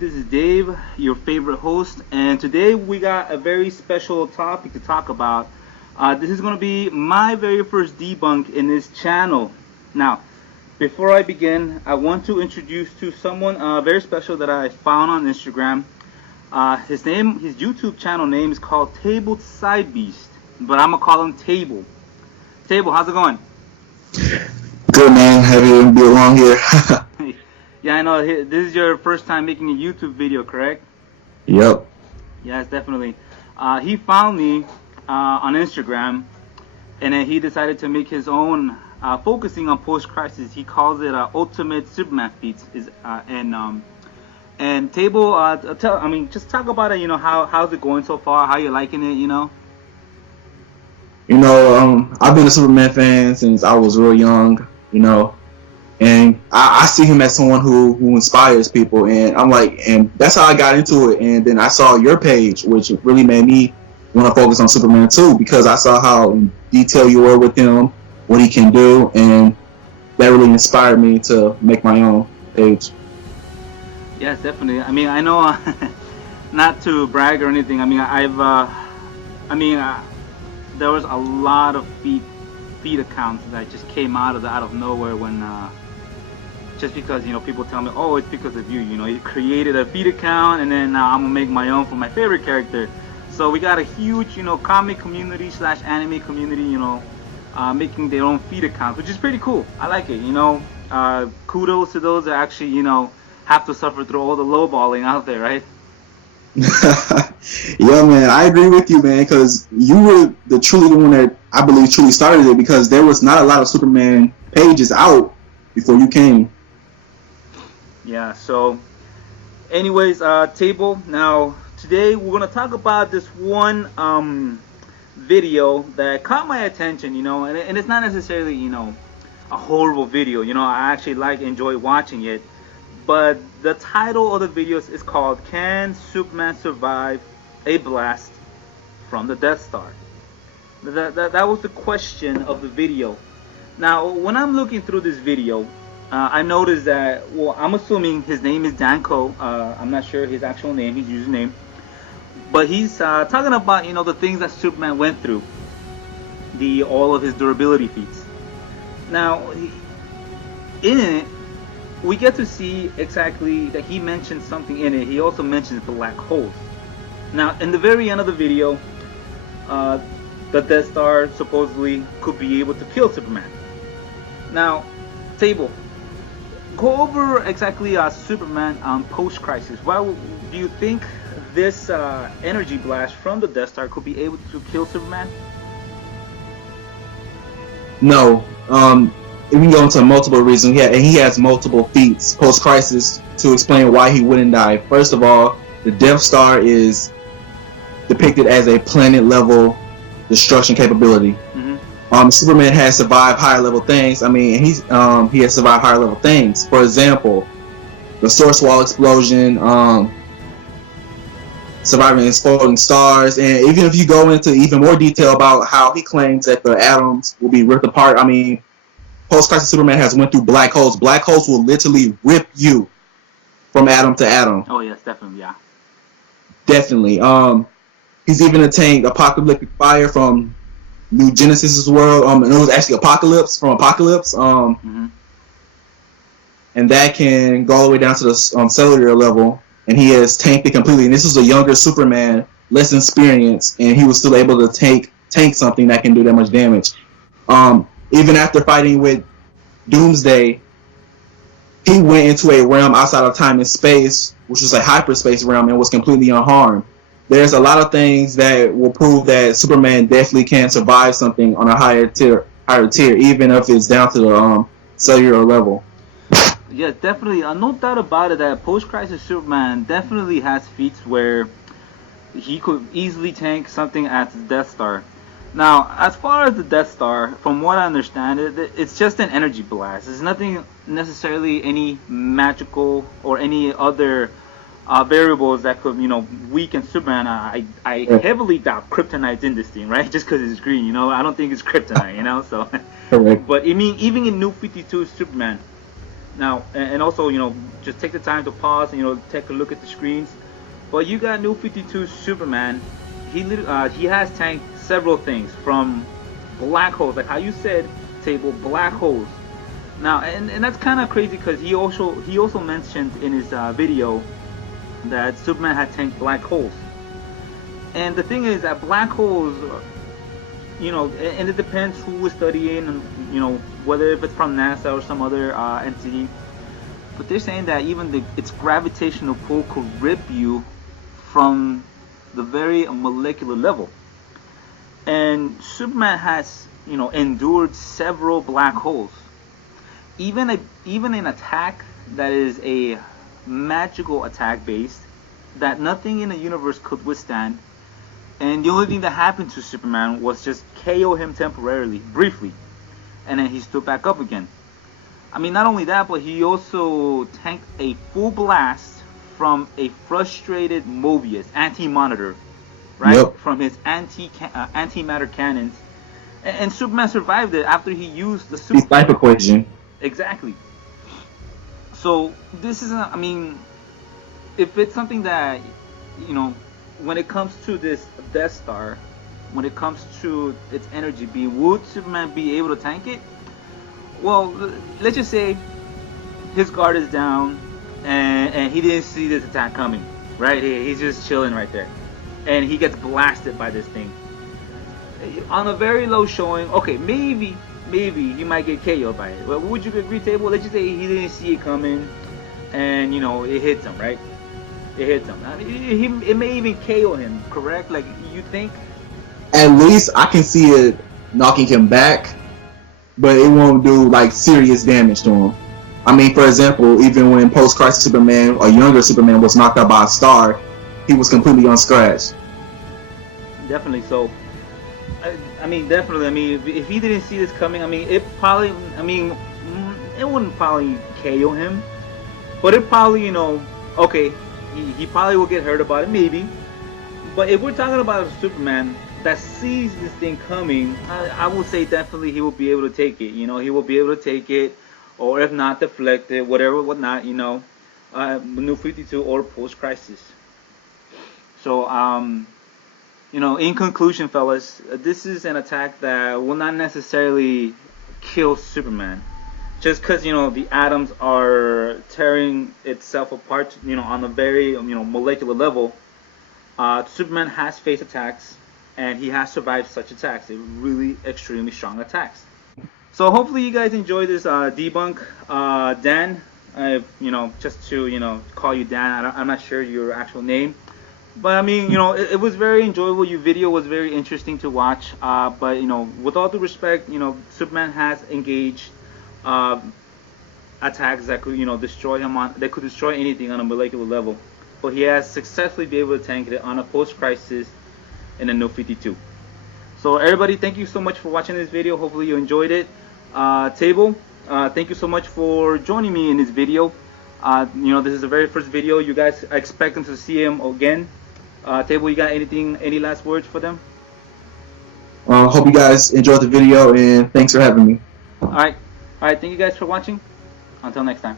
This is Dave, your favorite host, and today we got a very special topic to talk about. This is going to be my very first debunk in this channel. Now, before I begin, I want to introduce to someone very special that I found on Instagram. His YouTube channel name is called Table Side Beast, but I'm gonna call him Table. Table, how's it going? Good, man. Happy to be along here. Yeah, I know. This is your first time making a YouTube video, correct? Yep. Yes, definitely. He found me on Instagram, and then he decided to make his own, focusing on post-crisis. He calls it Ultimate Superman Feats. And Table, just talk about it. How's it going so far? How you liking it? I've been a Superman fan since I was real young. And I see him as someone who inspires people, and I'm like, and that's how I got into it. And then I saw your page, which really made me want to focus on Superman too, because I saw how in detail you were with him, what he can do, and that really inspired me to make my own page. Yes, definitely. I mean, I know, not to brag or anything. I mean, there was a lot of feed accounts that just came out of nowhere when. Just because people tell me, oh, it's because of you. You created a feed account, and then I'm gonna make my own for my favorite character. So we got a huge comic community / anime community making their own feed accounts, which is pretty cool. I like it. Kudos to those that actually have to suffer through all the lowballing out there, right? Yeah, man, I agree with you, man, because you were the one that I believe truly started it, because there was not a lot of Superman pages out before you came. Yeah, so anyways, Table, now today we're going to talk about this one video that caught my attention, and it's not necessarily, a horrible video. I actually enjoy watching it, but the title of the video is called Can Superman Survive a Blast from the Death Star? That was the question of the video. Now, when I'm looking through this video, I noticed that, I'm assuming his name is Danko. I'm not sure his actual name, his username. But he's talking about, the things that Superman went through. All of his durability feats. Now, in it, we get to see exactly that he mentions something in it. He also mentions black holes. Now, in the very end of the video, the Death Star supposedly could be able to kill Superman. Now, Table, go over exactly Superman post-crisis. Why do you think this energy blast from the Death Star could be able to kill Superman? No. We can go into multiple reasons. He has multiple feats post-crisis to explain why he wouldn't die. First of all, the Death Star is depicted as a planet-level destruction capability. Superman has survived higher level things. I mean, he has survived higher level things. For example, the Source Wall explosion, surviving exploding stars, and even if you go into even more detail about how he claims that the atoms will be ripped apart. I mean, post-crisis Superman has went through black holes. Black holes will literally rip you from atom to atom. Oh yes, definitely, yeah. Definitely. He's even attained apocalyptic fire from New Genesis' world, and it was actually Apocalypse from Apocalypse, and that can go all the way down to the cellular level, and he has tanked it completely. And this is a younger Superman, less experienced, and he was still able to tank something that can do that much damage. Even after fighting with Doomsday, he went into a realm outside of time and space, which was a hyperspace realm, and was completely unharmed. There's a lot of things that will prove that Superman definitely can survive something on a higher tier, even if it's down to the cellular level. Yeah, definitely. No doubt about it that post-crisis Superman definitely has feats where he could easily tank something at the Death Star. Now, as far as the Death Star, from what I understand, it's just an energy blast. There's nothing necessarily any magical or any other variables that could, weaken Superman. I heavily doubt kryptonite's in this thing, right? Just because it's green, I don't think it's kryptonite, so. Correct. But I mean, even in New 52 Superman, Now, and also, just take the time to pause and take a look at the screens. But you got New 52 Superman. He has tanked several things from black holes, like how you said, Table, black holes. Now, and that's kind of crazy because he also mentioned in his video that Superman had tanked black holes. And the thing is that black holes, and it depends who is studying, and whether if it's from NASA or some other entity. But they're saying that even its gravitational pull could rip you from the very molecular level. And Superman has, endured several black holes. Even an attack that is a magical attack based, that nothing in the universe could withstand. And the only thing that happened to Superman was just KO him temporarily, briefly, and then he stood back up again. I mean, not only that, but he also tanked a full blast from a frustrated Mobius anti-monitor, right? Yep. From his antimatter cannons, and Superman survived it after he used the super Life equation. Exactly. So this is, I mean, if it's something that, when it comes to this Death Star, when it comes to its energy beam, would Superman be able to tank it? Well, let's just say his guard is down and he didn't see this attack coming, right? He's just chilling right there. And he gets blasted by this thing. On a very low showing, okay, maybe he might get KO'd by it. Well, would you agree, Table? Let's just say he didn't see it coming and, it hits him, right? It hits him. I mean, it may even KO him, correct? Like, you think? At least I can see it knocking him back, but it won't do like serious damage to him. I mean, for example, even when post-crisis Superman or younger Superman was knocked out by a star, he was completely unscratched. Definitely. So, I mean, definitely. I mean, if he didn't see this coming, I mean, it probably, it wouldn't probably KO him, but it probably, okay, he probably will get hurt about it, maybe. But if we're talking about a Superman that sees this thing coming, I would say definitely he will be able to take it. He will be able to take it, or if not, deflect it, whatever, whatnot. New 52 or post-crisis. So, in conclusion, fellas, this is an attack that will not necessarily kill Superman. Just because, the atoms are tearing itself apart, on a very, molecular level, Superman has faced attacks, and he has survived such attacks. They're really extremely strong attacks. So hopefully you guys enjoy this debunk. Dan, just to, call you Dan, I'm not sure your actual name. But I mean, it was very enjoyable. Your video was very interesting to watch. But with all due respect, Superman has engaged attacks that could, destroy him that could destroy anything on a molecular level. But he has successfully been able to tank it on a post-crisis in the New 52. So everybody, thank you so much for watching this video. Hopefully you enjoyed it. Table, thank you so much for joining me in this video. This is the very first video. You guys are expecting to see him again. Table, you got any last words for them? Hope you guys enjoyed the video, and thanks for having me. Alright, thank you guys for watching. Until next time.